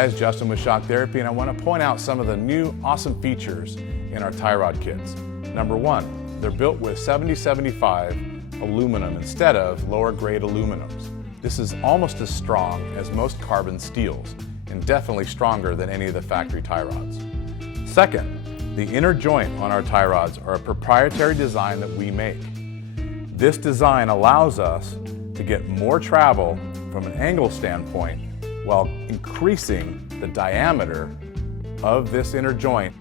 guys, Justin with Shock Therapy, and I want to point out some of the new awesome features in our tie rod kits. Number one, they're built with 70-75 aluminum instead of lower grade aluminums. This is almost as strong as most carbon steels and definitely stronger than any of the factory tie rods. Second, the inner joint on our tie rods are a proprietary design that we make. This design allows us to get more travel from an angle standpoint while increasing the diameter of this inner joint.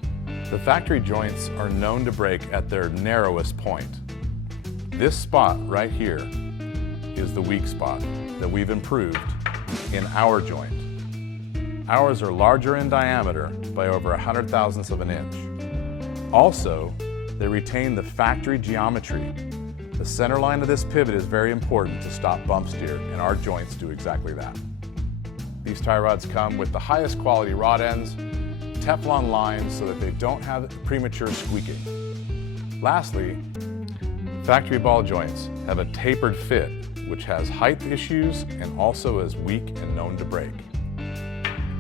The factory joints are known to break at their narrowest point. This spot right here is the weak spot that we've improved in our joint. Ours are larger in diameter by over 100,000ths of an inch. Also, they retain the factory geometry. The center line of this pivot is very important to stop bump steer, and our joints do exactly that. These tie rods come with the highest quality rod ends, Teflon lines so that they don't have premature squeaking. Lastly, factory ball joints have a tapered fit, which has height issues and also is weak and known to break.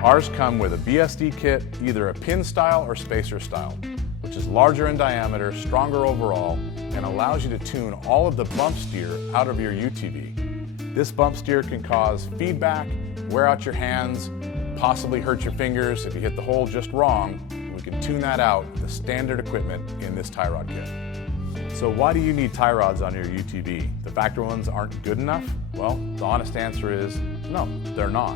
Ours come with a BSD kit, either a pin style or spacer style, which is larger in diameter, stronger overall, and allows you to tune all of the bump steer out of your UTV. This bump steer can cause feedback, wear out your hands, possibly hurt your fingers if you hit the hole just wrong. We can tune that out with the standard equipment in this tie rod kit. So why do you need tie rods on your UTV? The factory ones aren't good enough? Well, the honest answer is no, they're not.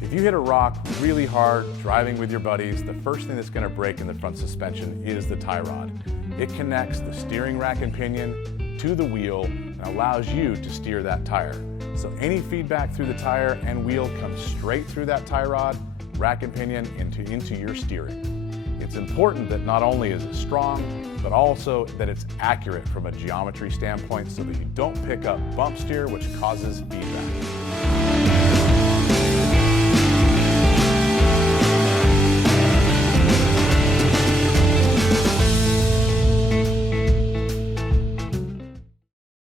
If you hit a rock really hard driving with your buddies, the first thing that's going to break in the front suspension is the tie rod. It connects the steering rack and pinion to the wheel and allows you to steer that tire. So any feedback through the tire and wheel comes straight through that tie rod, rack and pinion into your steering. It's important that not only is it strong, but also that it's accurate from a geometry standpoint so that you don't pick up bump steer, which causes feedback.